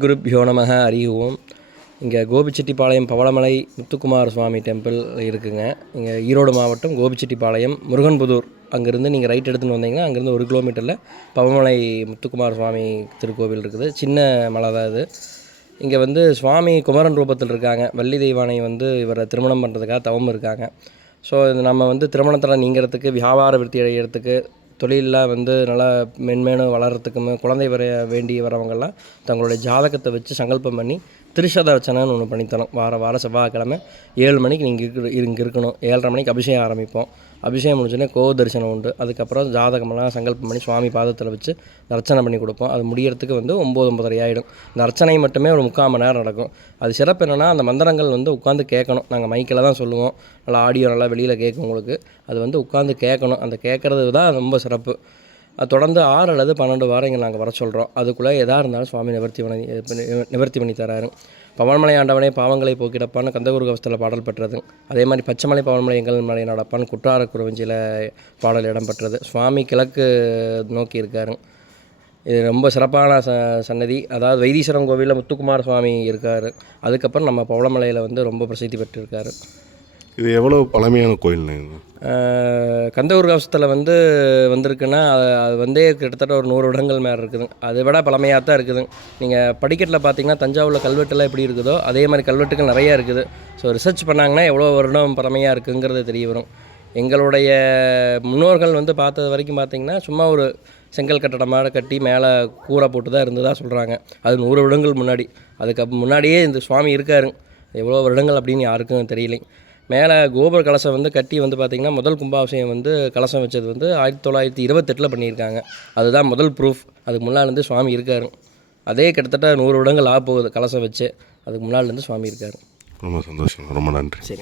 குருப்யோ நமக ஹரி ஓம் இங்கே கோபிச்செட்டிப்பாளையம் பவளமலை முத்துக்குமார சுவாமி டெம்பிள் இருக்குங்க. இங்கே ஈரோடு மாவட்டம் கோபிச்செட்டிப்பாளையம் முருகன்புதூர். அங்கேருந்து நீங்கள் ரைட் எடுத்துன்னு வந்தீங்கன்னா அங்கேருந்து ஒரு கிலோமீட்டரில் பவமலை முத்துக்குமார சுவாமி திருக்கோவில் இருக்குது. சின்ன மலை தான் இது. இங்கே வந்து சுவாமி குமரன் ரூபத்தில் இருக்காங்க. வள்ளி தெய்வானை வந்து இவரை திருமணம் பண்ணுறதுக்காக தவம் இருக்காங்க. ஸோ இது நம்ம வந்து திருமணத்தில் நீங்கிறதுக்கு வியாபார விருத்தி அடைகிறதுக்கு தொழிலில் வந்து நல்லா மென்மேலும் வளர்கிறதுக்குமே குழந்தை வர வேண்டி வரவங்கெல்லாம் தங்களுடைய ஜாதகத்தை வச்சு சங்கல்பம் பண்ணி திருஷத ரச்சனைன்னு ஒன்று பண்ணித்தரோம் வார வார செவ்வாய்க்கிழமை ஏழு மணிக்கு நீங்கள் இருக்கிற இங்கே இருக்கணும். ஏழரை மணிக்கு அபிஷேகம் ஆரம்பிப்போம். அபிஷேகம் முடிச்சோடனே கோ தரிசனம் உண்டு. அதுக்கப்புறம் ஜாதகமெல்லாம் சங்கல்பம் பண்ணி சுவாமி பாதத்தில் வச்சு அர்ச்சனை பண்ணி கொடுப்போம். அது முடியறதுக்கு வந்து ஒம்பது ஒம்பதரை ஆகிடும் இந்த அர்ச்சனை மட்டுமே ஒரு முக்கால் மணி நேரம் நடக்கும். அது சிறப்பு என்னென்னா அந்த மந்திரங்கள் வந்து உட்காந்து கேட்கணும். நாங்கள் மைக்கில் தான் சொல்லுவோம். நல்லா ஆடியோ நல்லா வெளியில் கேட்கும் உங்களுக்கு. அது வந்து உட்காந்து கேட்கணும். அந்த கேட்குறது தான் ரொம்ப சிறப்பு. தொடர்ந்து ஆறு அல்லது பன்னெண்டு வாரம் இங்கே நாங்கள் வர சொல்கிறோம் அதுக்குள்ளே எதாக இருந்தாலும் சுவாமி நிவர்த்தி பண்ணி நிவர்த்தி பண்ணி தராரு. பவன்மலை ஆண்டவனே பாவங்களை போக்கிடப்பான்னு கந்தகுரு கவசத்தில் பாடல் பெற்றது. அதே மாதிரி பச்சைமலை பவன்மலை எங்கள் மலை நடப்பான்னு குற்றார குருவஞ்சியில் பாடல் இடம்பெற்றது. சுவாமி கிழக்கு நோக்கி இருக்காரு. இது ரொம்ப சிறப்பான ச சன்னதி. அதாவது வைத்தீஸ்வரம் கோவிலில் முத்துக்குமார சுவாமி இருக்கார். அதுக்கப்புறம் நம்ம பவளமலையில் வந்து ரொம்ப பிரசித்தி பெற்றிருக்காரு. இது எவ்வளோ பழமையான கோயில்ண்ணே கந்தகூர் கவசத்தில் வந்து வந்திருக்குன்னா அது அது வந்து கிட்டத்தட்ட ஒரு நூறு இடங்கள் மேலே இருக்குது. அதை விட பழமையாக தான் இருக்குது. நீங்கள் படிக்கட்டில் பார்த்தீங்கன்னா தஞ்சாவூரில் கல்வெட்டுலாம் எப்படி இருக்குதோ அதே மாதிரி கல்வெட்டுகள் நிறையா இருக்குது. ஸோ ரிசர்ச் பண்ணாங்கன்னா எவ்வளோ வருடம் பழமையாக இருக்குங்கிறது தெரிய வரும். எங்களுடைய முன்னோர்கள் வந்து பார்த்தது வரைக்கும் பார்த்திங்கன்னா சும்மா ஒரு செங்கல் கட்டடமாக கட்டி மேலே கூரை போட்டு தான் இருந்ததாக சொல்கிறாங்க அது நூறு வருடங்கள் முன்னாடி. அதுக்கு முன்னாடியே இந்த சுவாமி இருக்காரு. எவ்வளோ வருடங்கள் அப்படின்னு யாருக்கும் தெரியலைங்க மேலே கோபுர கலசம் வந்து கட்டி வந்து பார்த்திங்கன்னா முதல் கும்பாபிஷேகம் வந்து கலசம் வச்சது வந்து ஆயிரத்தி தொள்ளாயிரத்தி இருபத்தெட்டில் பண்ணியிருக்காங்க. அதுதான் முதல் ப்ரூஃப் அதுக்கு முன்னால் இருந்து சுவாமி இருக்காரு. அதே கிட்டத்தட்ட நூறு வருடங்கள் ஆக போகுது கலசம் வச்சு. அதுக்கு முன்னால் இருந்து சுவாமி இருக்காரு. ரொம்ப சந்தோஷம் ரொம்ப நன்றி. சரி.